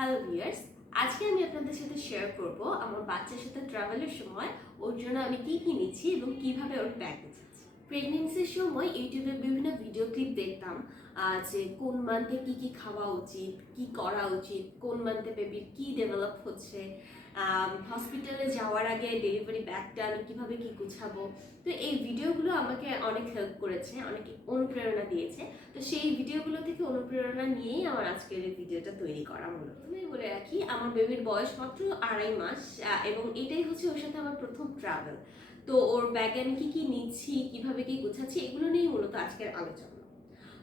Hello viewers, আজকে আমি আপনাদের সাথে শেয়ার করব আমার বাচ্চার সাথে ট্রাভেলের সময় ওর জন্য আমি কি কি নিচ্ছি এবং কিভাবে ওর ব্যাগ গোছাচ্ছি। প্রেগনেন্সির সময় ইউটিউবে বিভিন্ন ভিডিও ক্লিপ দেখতাম যে কোন মান্থে কি কি খাওয়া উচিত, কি করা উচিত, কোন মান্থে বেবির কি ডেভেলপ হচ্ছে, হসপিটালে যাওয়ার আগে ডেলিভারি ব্যাগটা আমি কিভাবে কি গুছাবো। তো এই ভিডিওগুলো আমাকে অনেক হেল্প করেছে, অনেক অনুপ্রেরণা দিয়েছে। তো সেই ভিডিওগুলো থেকে অনুপ্রেরণা নিয়েই আমার আজকের এই ভিডিওটা তৈরি করা মূলত। আমি বলে রাখি, আমার বেবির বয়স মাত্র 2.5 মাস, এবং এটাই হচ্ছে ওর সাথে আমার প্রথম ট্রাভেল। তো ওর ব্যাগে আমি কি কি নিচ্ছি, কিভাবে কি গুছাচ্ছি, এগুলো নিয়েই মূলত আজকের আলোচনা।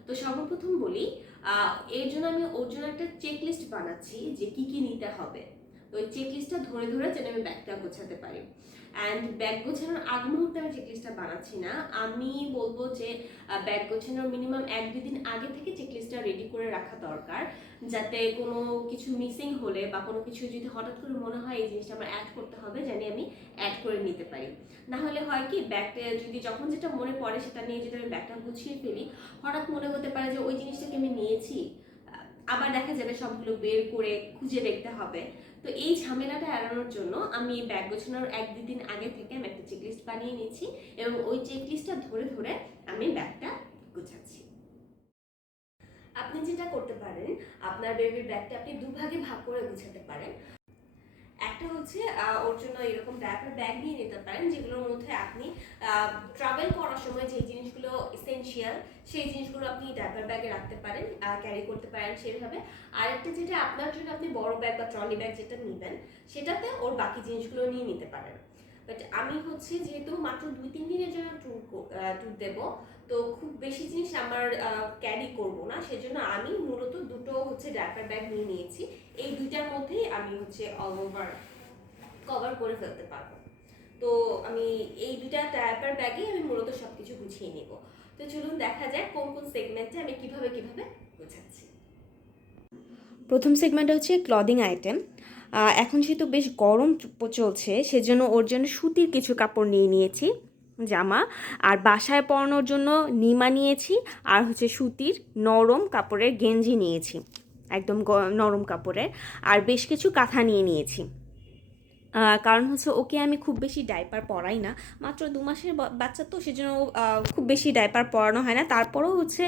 তো সর্বপ্রথম বলি, এর জন্য আমি ওর জন্য একটা চেক লিস্ট বানাচ্ছি যে কি কি নিতে হবে। তো ওই চেক লিস্টটা ধরে ধরে যেন আমি ব্যাগটা গোছাতে পারি। অ্যান্ড ব্যাগ গোছানোর আগ মুহূর্তে আমি চেক লিস্টটা বানাচ্ছি না। আমি বলবো যে ব্যাগ গোছানোর মিনিমাম 1-2 দিন আগে থেকে চেক লিস্টটা রেডি করে রাখা দরকার, যাতে কোনো কিছু মিসিং হলে বা কোনো কিছু যদি হঠাৎ করে মনে হয় এই জিনিসটা আমার অ্যাড করতে হবে, জানি আমি অ্যাড করে নিতে পারি। না হলে হয় কি, ব্যাগটা যদি যখন যেটা মনে পড়ে সেটা নিয়ে যদি আমি ব্যাগটা গুছিয়ে ফেলি, হঠাৎ মনে হতে পারে যে ওই জিনিসটাকে আমি নিয়েছি, আবার দেখা যাবে সবগুলো বের করে খুঁজে দেখতে হবে। তো এই ঝামেলাটা এড়ানোর জন্য আমি ব্যাগ গোছানোর 1-2 দিন আগে থেকে আমি একটা চেকলিস্ট বানিয়ে নিচ্ছি এবং ওই চেকলিস্টটা ধরে ধরে আমি ব্যাগটা গোছাচ্ছি। আপনি যেটা করতে পারেন, আপনার বেবির ব্যাগটা আপনি দুভাগে ভাগ করে গুছাতে পারেন। একটা হচ্ছে ওর জন্য এরকম ডায়াপার ব্যাগ নিয়ে নিতে পারেন, যেগুলোর মধ্যে আপনি ট্রাভেল করার সময় যে জিনিসগুলো এসেনশিয়াল সেই জিনিসগুলো আপনি ডায়াপার ব্যাগে রাখতে পারেন, ক্যারি করতে পারেন সেইভাবে। আরেকটা যেটা আপনার জন্য আপনি বড় ব্যাগ বা ট্রলি ব্যাগ যেটা নেবেন, সেটাতে ওর বাকি জিনিসগুলো নিয়ে নিতে পারেন। বাট আমি হচ্ছে যেহেতু মাত্র 2-3 দিনের জন্য ট্যুর দেবো, তো খুব বেশি জিনিস আমার ক্যারি করব না, সেজন্য আমি মূলত দুটো হচ্ছে ডায়াপার ব্যাগ নিয়ে নিয়েছি। এই দুইটার মধ্যেই আমি হচ্ছে অল ওভার কভার করে ফেলতে পারবো। তো আমি এই দুইটা ডায়াপার ব্যাগে আমি মূলত সবকিছু গুছিয়ে নিব। তো চলুন দেখা যাক কোন কোন সেগমেন্টে আমি কিভাবে কিভাবে গোছাচ্ছি। প্রথম সেগমেন্ট হচ্ছে ক্লদিং আইটেম। এখন যেহেতু বেশ গরম চলছে, সেজন্য ওর জন্য সুতির কিছু কাপড় নিয়ে নিয়েছি, জামা। আর বাসায় পরানোর জন্য নিমা নিয়েছি, আর হচ্ছে সুতির নরম কাপড়ের গেঞ্জি নিয়েছি, একদম নরম কাপড়ের। আর বেশ কিছু কাঁথা নিয়ে নিয়েছি, কারণ হচ্ছে ওকে আমি খুব বেশি ডাইপার পরাই না, মাত্র 2 মাসের বাচ্চা, তো সেজন্য খুব বেশি ডাইপার পরানো হয় না। তারপরেও হচ্ছে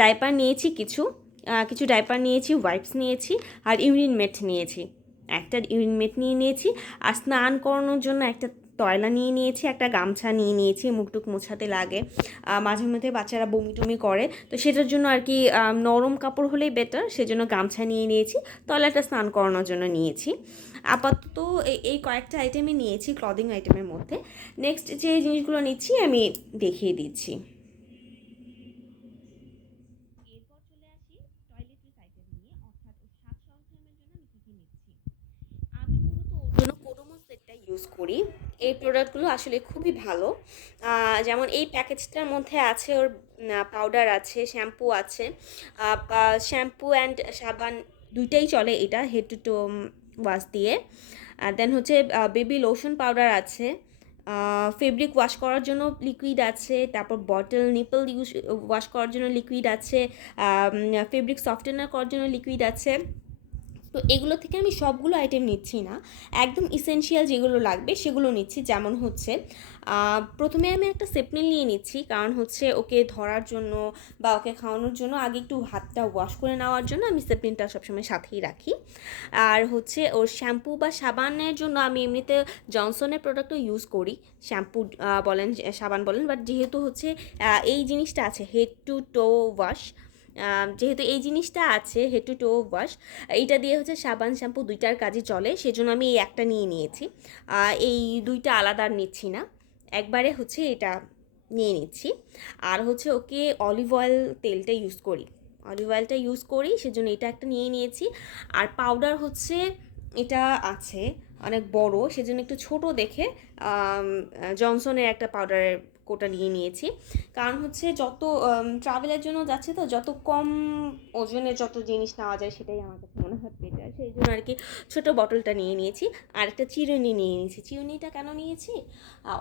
ডাইপার নিয়েছি কিছু, কিছু ডাইপার নিয়েছি, ওয়াইপস নিয়েছি, আর ইউরিন মেট নিয়েছি, একটা ইউরিন মেট নিয়ে নিয়েছি। আর স্নান করানোর জন্য একটা টয়লা নিয়ে নিয়েছি, একটা গামছা নিয়ে নিয়েছি, মুখটুক মোছাতে লাগে, মাঝে মধ্যে বাচ্চারা বমি টমি করে, তো সেটার জন্য আর কি নরম কাপড় হলেই বেটার, সেজন্য গামছা নিয়ে নিয়েছি। টয়লাটা স্নান করানোর জন্য নিয়েছি। আপাতত এই কয়েকটা আইটেমই নিয়েছি ক্লদিং আইটেমের মধ্যে। নেক্সট যে জিনিসগুলো নিচ্ছি আমি দেখিয়ে দিচ্ছি। এরপর চলে আসি টয়লেট্রিজ আইটেম নিয়ে, অর্থাৎ ওর সাজ সরঞ্জামের জন্য আমি কী কী নিচ্ছি। আমি মূলত ওর জন্য কোডোমো সেটটা ইউজ করি। এই প্রোডাক্টগুলো আসলে খুবই ভালো। যেমন এই প্যাকেজটার মধ্যে আছে ওর পাউডার আছে, শ্যাম্পু আছে, শ্যাম্পু অ্যান্ড সাবান দুইটাই চলে, এটা হেড টু টো ওয়াশ দিয়ে। দেন হচ্ছে বেবি লোশন পাউডার আছে, ফেব্রিক ওয়াশ করার জন্য লিকুইড আছে, তারপর বটল নিপল ওয়াশ করার জন্য লিকুইড আছে, ফেব্রিক সফটেনার করার জন্য লিকুইড আছে। তো এগুলো থেকে আমি সবগুলো আইটেম নিচ্ছি না, একদম ইসেনশিয়াল যেগুলো লাগবে সেগুলো নিচ্ছি। যেমন হচ্ছে প্রথমে আমি একটা সেপনিল নিয়ে নিচ্ছি, কারণ হচ্ছে ওকে ধরার জন্য বা ওকে খাওয়ানোর জন্য আগে একটু হাতটা ওয়াশ করে নেওয়ার জন্য আমি সেপনিলটা সবসময় সাথেই রাখি। আর হচ্ছে ওর শ্যাম্পু বা সাবানের জন্য আমি এমনিতে জনসনের প্রোডাক্টও ইউজ করি, শ্যাম্পু বলেন সাবান বলেন, বাট যেহেতু হচ্ছে এই জিনিসটা আছে হেড টু টো ওয়াশ, যেহেতু এই জিনিসটা আছে হেড টু টো ওয়াশ, এইটা দিয়ে হচ্ছে সাবান শ্যাম্পু দুইটার কাজই চলে, সেজন্য আমি এই একটা নিয়ে নিয়েছি। এই দুইটা আলাদা নিচ্ছি না, একবারে হচ্ছে এটা নিয়ে নিচ্ছি। আর হচ্ছে ওকে অলিভ অয়েল তেলটা ইউজ করি, অলিভ অয়েলটা ইউজ করি, সেজন্য এটা একটা নিয়ে নিয়েছি। আর পাউডার হচ্ছে এটা আছে অনেক বড়, সেজন্য একটু ছোট দেখে জনসনের একটা পাউডারের কোটা নিয়ে নিয়েছি। কারণ হচ্ছে যত ট্রাভেলের জন্য যাচ্ছে, তো যত কম ওজনের যত জিনিস নেওয়া যায় সেটাই আমার কাছে মনে হয় বেটার, সেই জন্য আর কি ছোটো বটলটা নিয়ে নিয়েছি। আর একটা চিরুনি নিয়ে নিয়েছি। চিরুনিটা কেন নিয়েছি,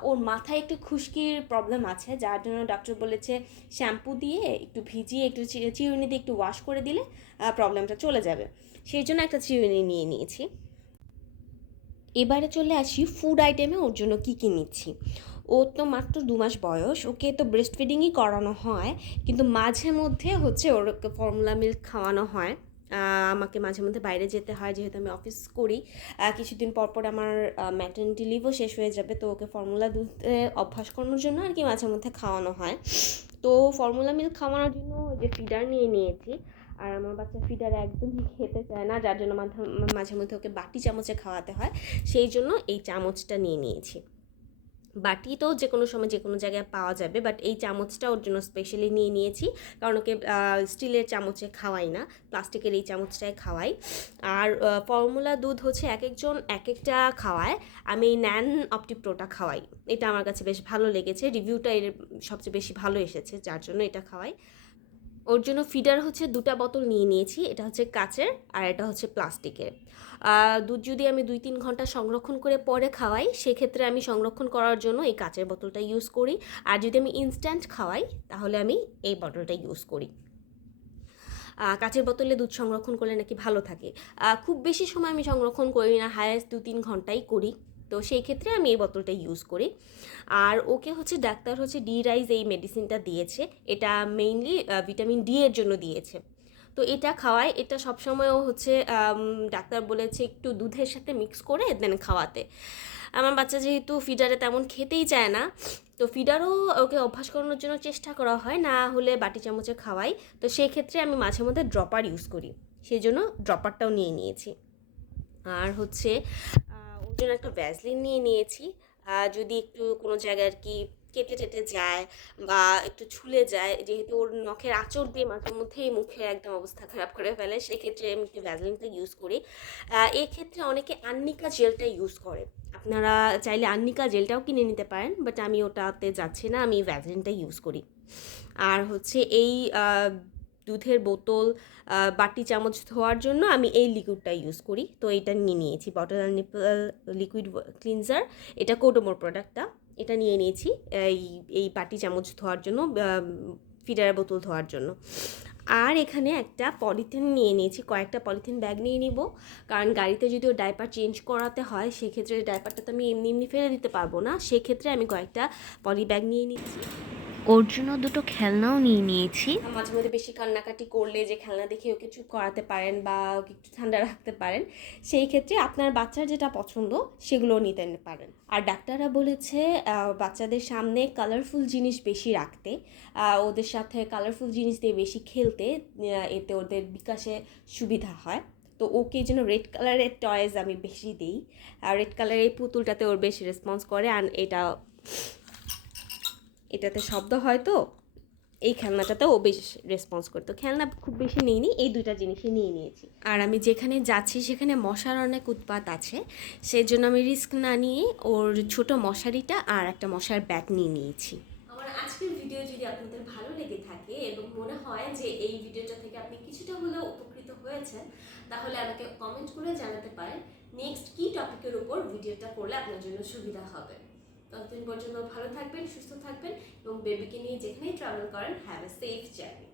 ওর মাথায় একটু খুশকির প্রবলেম আছে, যার জন্য ডক্টর বলেছে শ্যাম্পু দিয়ে একটু ভিজিয়ে একটু চিরুনি দিয়ে একটু ওয়াশ করে দিলে প্রবলেমটা চলে যাবে। সেই জন্য একটা চিরুনি নিয়ে নিয়েছি। এবারে চলে আসি ফুড আইটেমে ওর জন্য কী কী নিচ্ছি। ও তো মাত্র 2 মাস বয়স, ওকে তো ব্রেস্ট ফিডিংই করানো হয়, কিন্তু মাঝে মধ্যে হচ্ছে ওরকে ফর্মুলা মিল্ক খাওয়ানো হয়। আমাকে মাঝে মধ্যে বাইরে যেতে হয়, যেহেতু আমি অফিস করি। কিছুদিন পর পর আমার ম্যাটারনিটি লিভও শেষ হয়ে যাবে, তো ওকে ফর্মুলা দুধে অভ্যাস করানোর জন্য আর কি মাঝে মধ্যে খাওয়ানো হয়। তো ফর্মুলা মিল্ক খাওয়ানোর জন্য ওই যে ফিডার নিয়ে নিয়েছি। আর আমার বাচ্চা ফিডার একদমই খেতে চায় না, যার জন্য মাঝে মধ্যে ওকে বাটি চামচে খাওয়াতে হয়। সেই জন্য এই চামচটা নিয়ে নিয়েছি। বাটি তো যে কোনো সময় যে কোনো জায়গায় পাওয়া যাবে, বাট এই চামচটা ওর জন্য স্পেশালি নিয়ে নিয়েছি, কারণ ওকে স্টিলের চামচে খাওয়াই না, প্লাস্টিকের এই চামচটাই খাওয়াই। আর ফর্মুলা দুধ হচ্ছে এক একজন এক একটা খাওয়ায়, আমি ন্যান অপটিপ্রোটা খাওয়াই। এটা আমার কাছে বেশ ভালো লেগেছে, রিভিউটা এর সবচেয়ে বেশি ভালো এসেছে, যার জন্য এটা খাওয়াই। ওর জন্য ফিডার হচ্ছে 2টা বোতল নিয়ে নিয়েছি, এটা হচ্ছে কাচের আর এটা হচ্ছে প্লাস্টিকের। দুধ যদি আমি 2-3 ঘন্টা সংরক্ষণ করে পরে খাওয়াই, সেক্ষেত্রে আমি সংরক্ষণ করার জন্য এই কাচের বোতলটা ইউজ করি। আর যদি আমি ইনস্ট্যান্ট খাওয়াই তাহলে আমি এই বোতলটা ইউজ করি। কাচের বোতলে দুধ সংরক্ষণ করলে নাকি ভালো থাকে। খুব বেশি সময় আমি সংরক্ষণ করি না, হায়েস্ট 2-3 ঘন্টাই করি, তো সেই ক্ষেত্রে আমি এই বোতলটা ইউজ করি। আর ওকে হচ্ছে ডাক্তার হচ্ছে ডি রাইজ এই মেডিসিনটা দিয়েছে, এটা মেইনলি ভিটামিন ডি এর জন্য দিয়েছে। তো এটা খাওয়ায়, এটা সবসময়ও হচ্ছে ডাক্তার বলেছে একটু দুধের সাথে মিক্স করে দেন খাওয়াতে। আমার বাচ্চা যেহেতু ফিডারে তেমন খেতেই চায় না, তো ফিডারও ওকে অভ্যাস করানোর জন্য চেষ্টা করা হয়, না হলে বাটি চামচে খাওয়াই। তো সেই ক্ষেত্রে আমি মাঝে মধ্যে ড্রপার ইউজ করি, সেই জন্য ড্রপারটাও নিয়ে নিয়েছি। আর হচ্ছে ওর জন্য একটা ভ্যাসলিন নিয়ে নিয়েছি। যদি একটু কোনো জায়গায় আর কি কেটে টেটে যায় বা একটু ছুলে যায়, যেহেতু ওর নখের আঁচড় দিয়ে মাঝে মধ্যেই মুখে একদম অবস্থা খারাপ করে ফেলে, সেক্ষেত্রে আমি একটু ভ্যাসলিনটা ইউজ করি। এক্ষেত্রে অনেকে আর্নিকা জেলটা ইউজ করে, আপনারা চাইলে আর্নিকা জেলটাও কিনে নিতে পারেন, বাট আমি ওটাতে যাচ্ছি না, আমি ভ্যাসলিনটা ইউজ করি। আর হচ্ছে এই দুধের বোতল, বাটি চামচ ধোয়ার জন্য আমি এই লিকুইডটা ইউজ করি, তো এইটা নিয়ে নিয়েছি, bottle and nipple liquid cleanser. এটা কোডোমোর প্রোডাক্টটা, এটা নিয়ে নিয়েছি এই এই বাটি চামচ ধোয়ার জন্য, ফিডারের বোতল ধোয়ার জন্য। আর এখানে একটা পলিথিন নিয়ে নিয়েছি, কয়েকটা পলিথিন ব্যাগ নিয়ে নিব, কারণ গাড়িতে যদি ও ডাইপার চেঞ্জ করাতে হয়, সেক্ষেত্রে ডাইপারটা তো আমি এমনি এমনি ফেলে দিতে পারবো না, সেক্ষেত্রে আমি কয়েকটা পলি ব্যাগ নিয়ে নিচ্ছি। ওর জন্য 2টো খেলনাও নিয়ে নিয়েছি, মাঝে মধ্যে বেশি কান্নাকাটি করলে যে খেলনা দেখে ওকে চুপ করাতে পারেন বা ওকে একটু ঠান্ডা রাখতে পারেন, সেই ক্ষেত্রে আপনার বাচ্চার যেটা পছন্দ সেগুলোও নিতে পারেন। আর ডাক্তাররা বলেছে বাচ্চাদের সামনে কালারফুল জিনিস বেশি রাখতে, ওদের সাথে কালারফুল জিনিস দিয়ে বেশি খেলতে, এতে ওদের বিকাশে সুবিধা হয়। তো ওকে যেন রেড কালারের টয়েস আমি বেশি দিই, আর রেড কালারের পুতুলটাতে ওর বেশি রেসপন্স করে, আর এটাতে শব্দ হয়, তো এই খেলনাটাতে ও বেশ রেসপন্স করতো। খেলনা খুব বেশি নিইনি, এই 2টা জিনিসই নিয়ে নিয়েছি। আর আমি যেখানে যাচ্ছি সেখানে মশার অনেক উৎপাত আছে, সেই জন্য আমি রিস্ক না নিয়ে ওর ছোট মশারিটা আর একটা মশার ব্যাগ নিয়ে নিয়েছি। আমার আজকের ভিডিও যদি আপনাদের ভালো লেগে থাকে এবং মনে হয় যে এই ভিডিওটা থেকে আপনি কিছুটা হলেও উপকৃত হয়েছেন, তাহলে আমাকে কমেন্ট করে জানাতে পারেন নেক্সট কী টপিকের উপর ভিডিওটা করলে আপনার জন্য সুবিধা হবে। ততদিন পর্যন্ত ভালো থাকবেন, সুস্থ থাকবেন এবং বেবিকে নিয়ে যেখানেই ট্রাভেল করেন, হ্যাভ এ সেফ জার্নি।